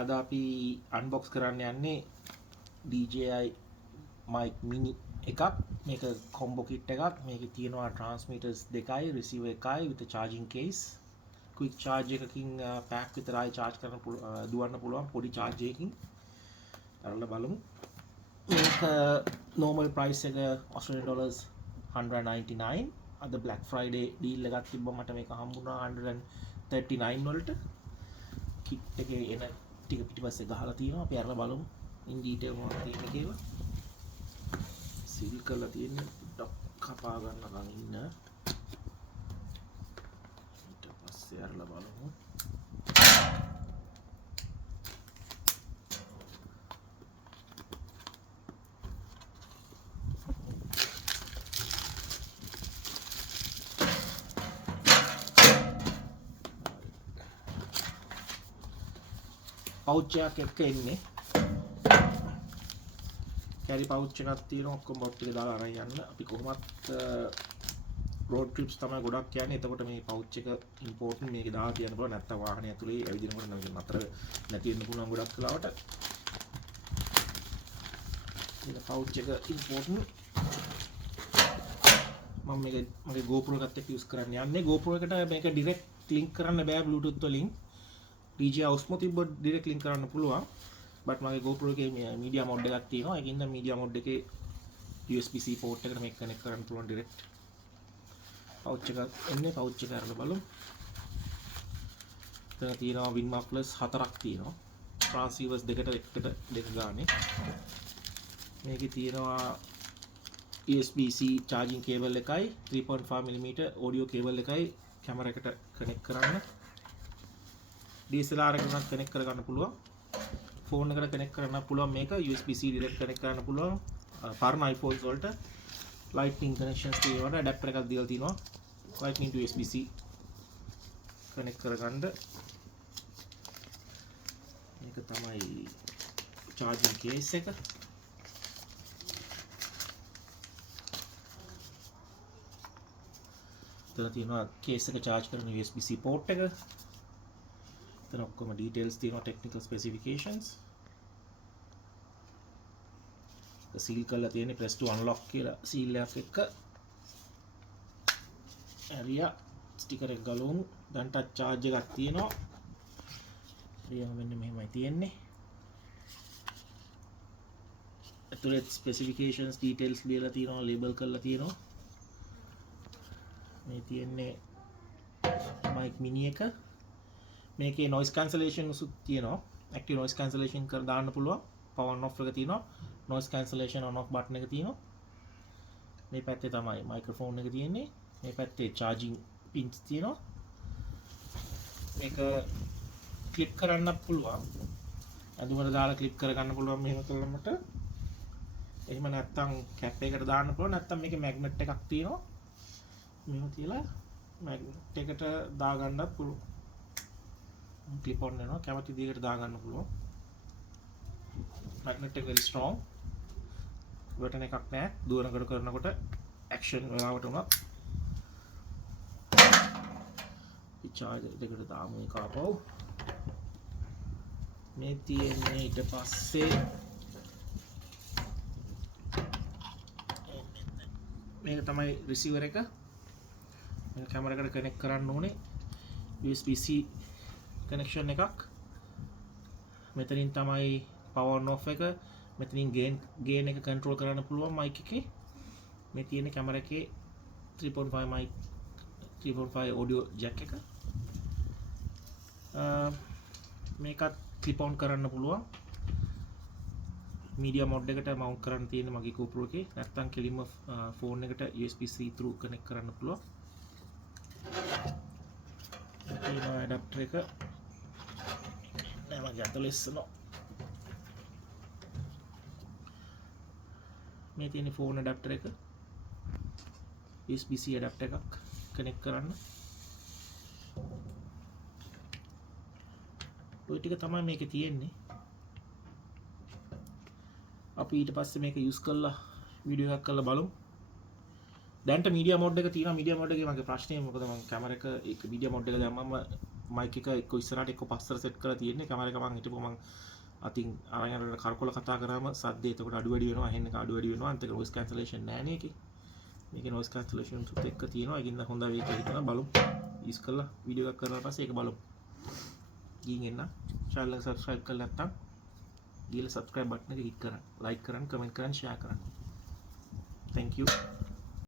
අද අපි අන්බොක්ස් කරන්න යන්නේ DJI mic mini එකක්. මේක කොම්බෝ කිට් එකක්. මේකේ තියෙනවා ට්‍රාන්ස්මිටර්ස් දෙකයි, රිසීවර් එකයි with a charging case. quick charge එකකින් පැක් විතරයි charge කරන්න දුවන්න පුළුවන් පොඩි charge එකකින්. අරලා බලමු. මේක normal price එක $199. අද Black Friday deal එකක් තිබ්බ මට මේක හම්බුණා $139 වලට. කිට් එකේ එන ටික පිටිපස්සේ ගහලා තියෙනවා. අපි අරලා බලමු in detail මොනවද තියෙන්නේ කියලා. සීල් කරලා තියෙන්නේ ඩොක් කපා ගන්නකම් ඉන්න. ඊට පස්සේ අරලා බලමු. පවුච් එකක් එක්ක එන්නේ. කැරි පවුච් එකක් තියෙනවා. ඔක්කොම බොට් ටික දාලා අරන් යන්න. අපි කොහොමත් රෝඩ් ට්‍රිප්ස් තමයි ගොඩක් යන්නේ. එතකොට මේ පවුච් එක ඉම්පෝර්ටන්ට් මේකේ දාලා තියන්න පුළුවන්. නැත්තම් වාහනේ ඇතුලේ ඇවිදිනකොට නතර නැති වෙන්න පුළුවන් ගොඩක් වෙලාවට. මේ පවුච් එක ඉම්පෝර්ටන්ට්. මම මේක මගේ GoPro එකත් එක්ක යූස් කරන්න යන්නේ. GoPro එකට මේක ඩිරෙක්ට් ලින්ක් කරන්න බෑ Bluetooth වලින්. DJI Osmo තිබ්බොත් ඩිරෙක්ට් ලින්ක් කරන්න පුළුවන්. බට් මගේ GoPro එකේ media mode එකක් තියෙනවා. ඒකින්ද media mode එකේ USB-C port එකට මේක කනෙක්ට් කරන්න පුළුවන් ඩිරෙක්ට්. පවුච් එකක් එන්නේ. පවුච් එක අරලා බලමු. එතන තියෙනවා wing mufflers 4ක් තියෙනවා. transceivers දෙක ගානේ. මේකේ තියෙනවා USB-C charging cable එකයි 3.5mm audio cable එකයි කැමරා එකට කනෙක්ට් කරන්න. DSLR එකකට කනෙක්ට් කරගන්න පුළුවන්. ෆෝන් එකට කනෙක්ට් කරන්න පුළුවන්. මේක USB-C direct කනෙක්ට් කරන්න පුළුවන්. පරණ iPhones වලට lightning connections තියෙනවා. adapter එකක් දීලා තිනවා. lightning to USB-C කනෙක්ට් කරගන්න. මේක තමයි charging case එක. එතන තියෙනවා case එක charge කරන USB-C port එක. එතන ඔක්කොම details තියෙනවා, technical specifications. seal කරලා තියෙන්නේ press to unlock කියලා seal එකක් එක්ක. area sticker එක ගලවමු. දැන් touch charge එකක් තියෙනවා. area මෙන්න මෙහෙමයි තියෙන්නේ. ඇතුලේ specifications details ලියලා තියෙනවා, label කරලා තියෙනවා. මේ තියෙන්නේ mic mini එක. මේකේ noise cancellation උසුත් තියෙනවා. active noise cancellation කර දාන්න පුළුවන්. power on off එක තියෙනවා. noise cancellation on off button එක තියෙනවා. මේ පැත්තේ තමයි microphone එක තියෙන්නේ. මේ පැත්තේ charging pins තියෙනවා. මේක clip කරන්න පුළුවන්. අඳුමට දාලා clip කරගන්න පුළුවන් මෙහෙම කළමට. එහෙම නැත්නම් cap එකකට දාන්න පුළුවන්. නැත්නම් මේකේ magnet එකක් තියෙනවා. මෙහෙම තියලා magnet එකට දාගන්නත් පුළුවන්. clip on වෙනවා. කැමති විදිහකට දාගන්න පුළුවන්. magnet එක very strong. බටන් එකක් නැහැ. දුරකට කරනකොට action වෙලාවට උනත් charger දෙකට දාමු ඒක ආපහු. මේ තියෙන්නේ ඊට පස්සේ මේක තමයි receiver එක. මේක කැමරා එකට connect කරන්න ඕනේ. USB-C connection එකක්. මෙතනින් තමයි power on off එක. මෙතනින් gain එක control කරන්න පුළුවන් mic එකේ. මේ තියෙන කැමරා එකේ 3.5 mic 3.5 audio jack එක. මේකත් clip on කරන්න පුළුවන්. media mode එකට mount කරන්න තියෙන මගේ GoPro එකේ. නැත්නම් කෙලින්ම phone එකට USB-C through connect කරන්න පුළුවන්. මේ adapter එක මගේ අතල ඉස්සනවා. මේ තියෙන phone adapter එක USB-C adapter එකක් connect කරන්න. ඔය ටික තමයි මේකේ තියෙන්නේ. අපි ඊට පස්සේ මේක යූස් කරලා වීඩියෝ එකක් කරලා බලමු. දැන්ට මීඩියා මොඩ් එක තියෙනවා. මීඩියා මොඩ් එකේ මගේ ප්‍රශ්නේ මොකද මම කැමරා එක ඒක මීඩියා මොඩ් එක දැම්මම මයික් එක එක්ක ඉස්සරහට එක්ක පස්සට සෙට් කරලා තියෙන්නේ. කැමරා එක මම හිටපුවා මම අතින් අරන් යනකොට කරකොල කතා කරාම සද්දේ එතකොට අඩු වැඩි වෙනවා, ඇහෙන්න එක අඩු වැඩි වෙනවා. අන්තික noise cancellation නැහැ නේ ඒකේ. මේකේ noise cancellation සුත් එක්ක තියෙනවා. ඒකින්ද හොඳයි මේක හිතනවා බලමු. use කරලා වීඩියෝ එකක් කරලා පස්සේ ඒක බලමු. ගිහින් එන්න. channel එක subscribe කරලා නැත්නම් ගිහලා subscribe button එක hit කරන්න. like කරන්න, comment කරන්න, share කරන්න. Thank you.